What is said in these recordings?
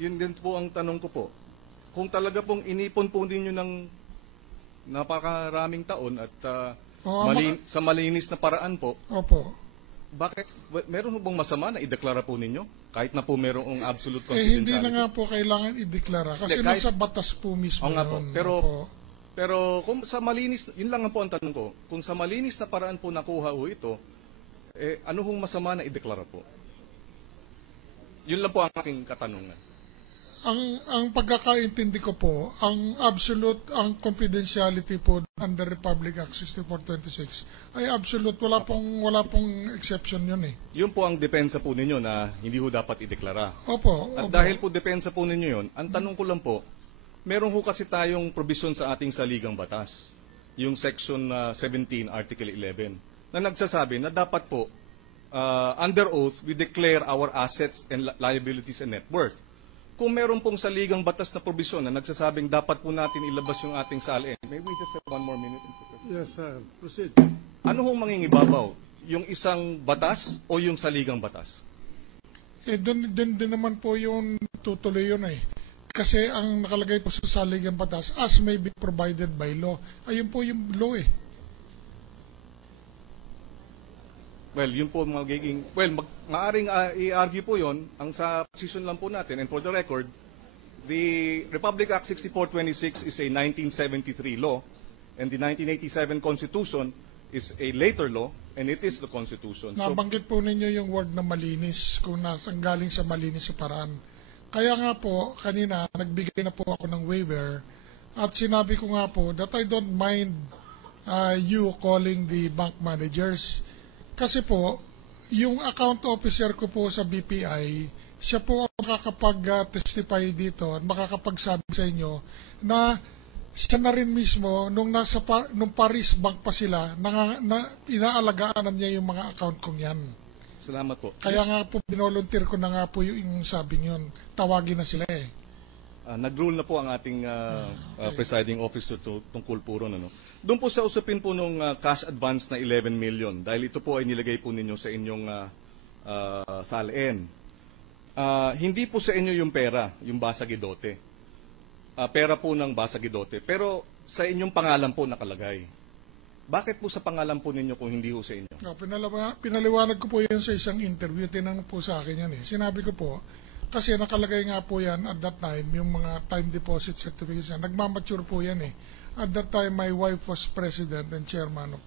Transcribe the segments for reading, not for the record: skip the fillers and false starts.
Yun din po ang tanong ko po. Kung talaga pong inipon po ninyo ng napakaraming taon at sa malinis na paraan po, Opo. bakit meron bang masama na ideklara po ninyo? Kahit na po merong absolute Hindi confidentiality. na nga po kailangan ideklara kasi nasa batas po mismo nga po. yun. Pero kung sa malinis, yun lang po ang tanong ko, kung sa malinis na paraan po nakuha ho ito, ano hong masama na ideklara po? Yun lang po ang aking katanungan. Ang pagkakaintindi ko po, ang absolute, ang confidentiality po under Republic Act 6426 ay absolute, wala pong exception yun eh. Yun po ang depensa po ninyo na hindi ho dapat ideklara. Opo. At dahil po depensa po ninyo yun, ang tanong ko lang po, meron ho kasi tayong provision sa ating saligang batas, yung section 17, article 11, na nagsasabi na dapat po, under oath, we declare our assets and liabilities and net worth. Kung meron pong saligang batas na provision na nagsasabing dapat po natin ilabas yung ating salin. May we just have one more minute? Yes, sir. Proceed. Ano hong mangingibabaw? Yung isang batas o yung saligang batas? Doon din naman po yung tutuloy yun eh. Kasi ang nakalagay po sa saligang batas, as may be provided by law. Ayun po yung law eh. Well, yun po magiging, maaring i-argue po yun, ang sa position lang po natin, and for the record, the Republic Act 6426 is a 1973 law, and the 1987 Constitution is a later law, and it is the Constitution. Nabanggit po ninyo yung word na malinis, kung galing sa malinis sa paraan. Kaya nga po, kanina, nagbigay na po ako ng waiver, at sinabi ko nga po that I don't mind you calling the bank managers. Kasi po, yung account officer ko po sa BPI, siya po ang makakapag-testify dito at makakapagsabi sa inyo na siya na rin mismo, nung Paris Bank pa sila, inaalagaan niya yung mga account kong yan. Salamat po. Kaya nga po, binolunteer ko na nga po yung sabing yun. Tawagin na sila eh. Nag-rule na po ang ating presiding officer tungkol po ron. Doon po sa usapin po nung cash advance na 11 million, dahil ito po ay nilagay po ninyo sa inyong salin. Hindi po sa inyo yung pera, yung Basagidote. Pera po ng Basagidote, pero sa inyong pangalan po nakalagay. Bakit po sa pangalan po ninyo kung hindi po sa inyo? Pinaliwanag ko po yan sa isang interview, tinanong po sa akin yan eh. Sinabi ko po, kasi nakalagay nga po yan at that time, yung mga time deposit certificates yan, nagmamature po yan eh. At that time, my wife was president and chairman of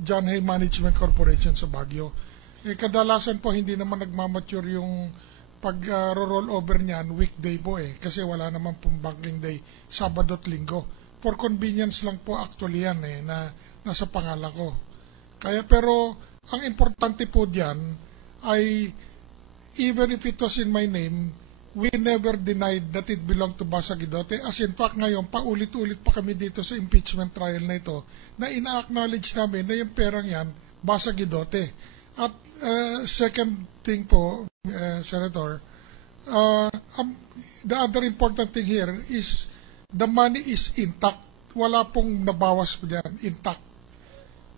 John Hay Management Corporation sa Baguio. Kadalasan po, hindi naman nagmamature yung pag-roll over niyan, weekday po eh. Kasi wala naman pong banking day, Sabado at Linggo. For convenience lang po actually yan eh, na nasa pangalan ko. Pero, ang importante po diyan ay even if it was in my name, we never denied that it belonged to Basagidote. As in fact, ngayon, paulit-ulit pa kami dito sa impeachment trial na ito, na ina-acknowledge namin na yung perang yan, Basagidote. At second thing po, Senator, the other important thing here is the money is intact. Wala pong nabawas po dyan, intact.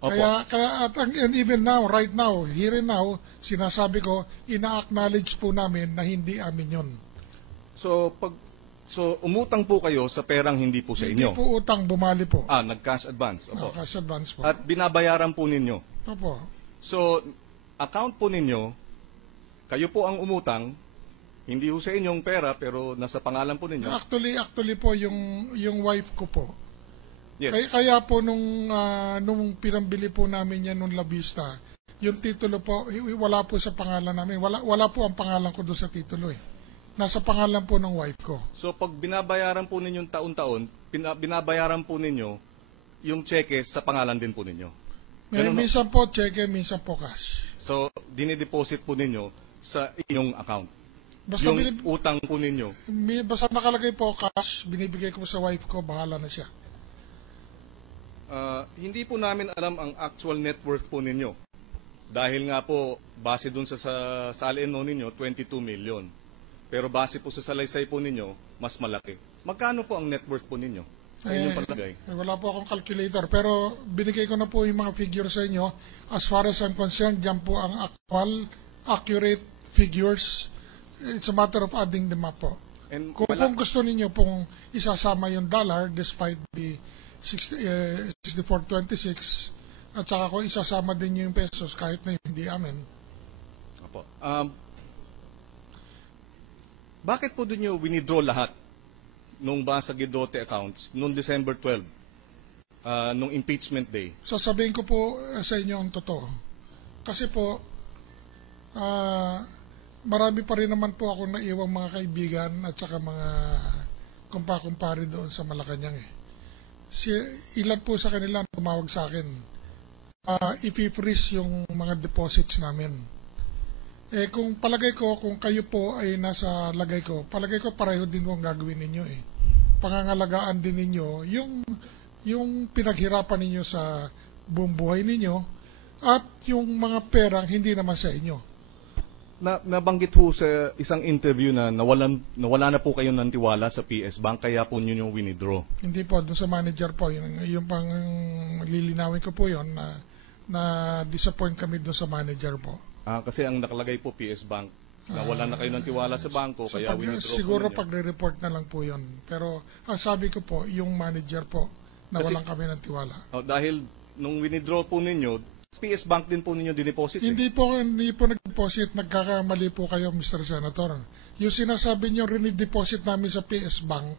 Kaya and even now, right now, here and now, sinasabi ko, ina-acknowledge po namin na hindi amin yun. So umutang po kayo sa perang hindi po sa inyo? Hindi po utang, bumali po. Nag-cash advance. Opo. Cash advance po. At binabayaran po ninyo? Opo. So, account po ninyo, kayo po ang umutang, hindi po sa inyong pera, pero nasa pangalan po ninyo? Actually po, yung wife ko po. Yes. Kaya po nung pinambili po namin yan nung Labista, yung titulo po, wala po sa pangalan namin. Wala po ang pangalan ko doon sa titulo eh. Nasa pangalan po ng wife ko. So pag binabayaran po ninyong taon-taon, binabayaran po ninyo yung cheque sa pangalan din po ninyo? Minsan po cheque, minsan po cash. So dinideposit po ninyo sa inyong account? Basta yung utang po ninyo? Basta nakalagay po cash, binibigay ko sa wife ko, bahala na siya. Hindi po namin alam ang actual net worth po ninyo. Dahil nga po, base dun sa SALN ninyo, 22 million. Pero base po sa salaysay po ninyo, mas malaki. Magkano po ang net worth po ninyo sa inyong palagay? Wala po akong calculator, pero binigay ko na po yung mga figures sa inyo. As far as I'm concerned, dyan po ang actual, accurate figures. It's a matter of adding them up po. And Kung gusto ninyo pong isasama yung dollar despite the 64.26 at saka kung isasama din yung pesos kahit na hindi amin. Opo. Bakit po doon nyo winidraw lahat nung Basa Guedote accounts noong December 12, nung impeachment day? Sasabihin ko po sa inyo ang totoo. Kasi po, marami pa rin naman po ako naiwang mga kaibigan at saka mga kumpa-kumpare doon sa Malacanang eh. Ilan po sa kanila tumawag sa akin. I-freeze yung mga deposits namin. Kung palagay ko, kung kayo po ay nasa lagay ko, palagay ko pareho din kung gagawin ninyo eh. Pangangalagaan din ninyo yung pinaghirapan ninyo sa buong buhay ninyo at yung mga perang hindi naman sa inyo. Nabanggit po sa isang interview na nawala na po kayo ng tiwala sa PS Bank, kaya po nyo yung winidraw. Hindi po, doon sa manager po, yung pang lilinawin ko po yun na disappoint kami doon sa manager po. Kasi ang nakalagay po PS Bank, nawala na kayo ng tiwala sa bangko, kaya winidraw po siguro ninyo. pagre-report na lang po yun. Pero ang sabi ko po, yung manager po, nawalan kami ng tiwala. Dahil nung winidraw po ninyo, PS Bank din po ninyo dineposit. Hindi po nag-deposit, nagkakamali po kayo, Mr. Senator. Yung sinasabi nyo rin-deposit namin sa PS Bank,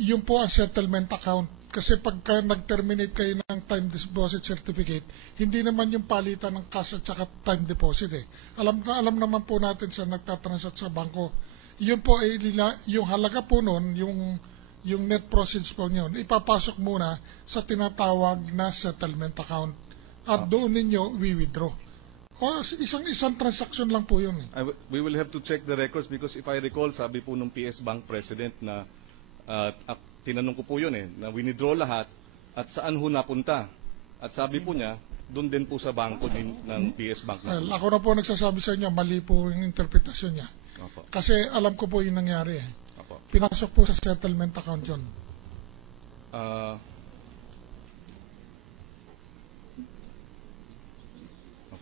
yun po ang settlement account. Kasi pagka nag-terminate kayo ng time deposit certificate, hindi naman yung palitan ng cash at saka time deposit eh. Alam naman po natin sa nagtatransact sa bangko. Yun po ay yung halaga po nun, yung net proceeds po nyo, ipapasok muna sa tinatawag na settlement account. At doon ninyo withdraw. O isang transaction lang po yun. We will have to check the records because if I recall, sabi po nung PS Bank President na tinanong ko po yun na winidraw lahat at saan ho napunta. At sabi po niya, doon din po sa bangko ng PS Bank. Well, ako na po nagsasabi sa inyo, mali po yung interpretasyon niya. Opo. Kasi alam ko po yung nangyari eh. Opo. Pinasok po sa settlement account yun.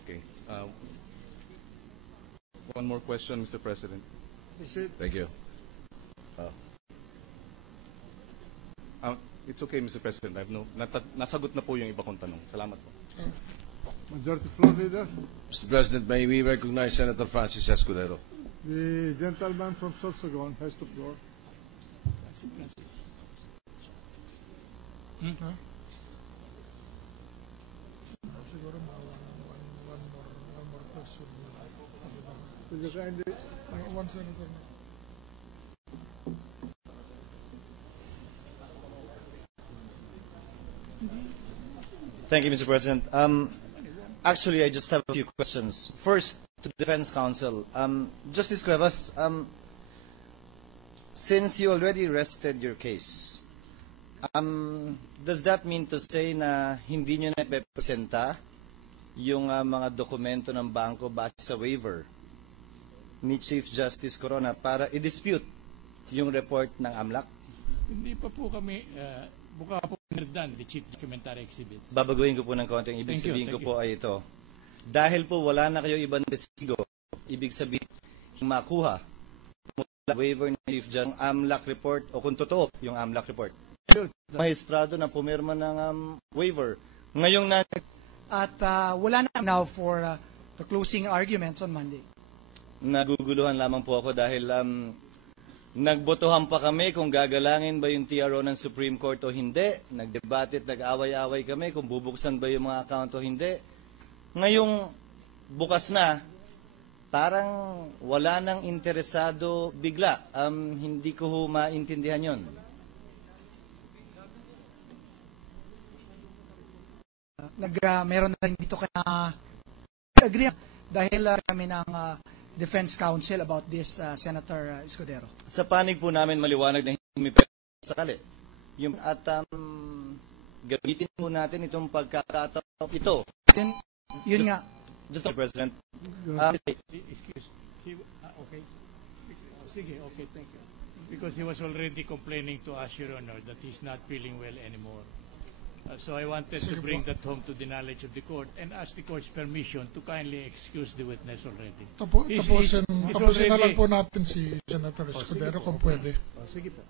Okay. One more question, Mr. President. Proceed. Thank you. It's okay, Mr. President. Nasagot na po yung iba kong tanong. Salamat po. Majority Floor Leader, Mr. President, may we recognize Senator Francis Escudero. the gentleman from Sorsogon has the floor. Siguro one more question. Will you kindly One senator na. Thank you, Mr. President. Actually, I just have a few questions. First, to the Defense Counsel. Justice Cuevas, since you already rested your case, does that mean to say na hindi nyo na ipepresenta yung mga dokumento ng bangko base sa waiver ni Chief Justice Corona para i-dispute yung report ng AMLAC? Hindi pa po kami, buka po done the chief documentary exhibits. Babaguhin ko po ng konting. Ibig sabihin ko po ay ito. Dahil po wala na kayo ibang testigo, ibig sabihin makuha mula waiver ng Chief Justice, AMLAC report, o kung totoo yung AMLAC report. Maestrado na pumirma ng waiver. Ngayong na... At wala na now for the closing arguments on Monday. Naguguluhan lamang po ako dahil nagbotohan pa kami kung gagalangin ba yung TRO ng Supreme Court o hindi. Nagdebate at nag-away-away kami kung bubuksan ba yung mga account o hindi. Ngayong bukas na, parang wala nang interesado bigla. Hindi ko ho maintindihan yon. Meron na rin dito kaya agree dahil kami ng Defense Counsel about this, Senator Escudero. Sa panig po namin maliwanag na hindi may sakali. At gamitin po natin itong pagkakataon ito. Yun nga. Just Mr. President. Excuse. Okay. Sige, okay, thank you. Because he was already complaining to us, Your Honor, that he's not feeling well anymore. So I wanted Sige to bring po. that home to the knowledge of the court and ask the court's permission to kindly excuse the witness already. Tapusin He's na already- lang po natin si Senator Escudero kung pwede. Sige po.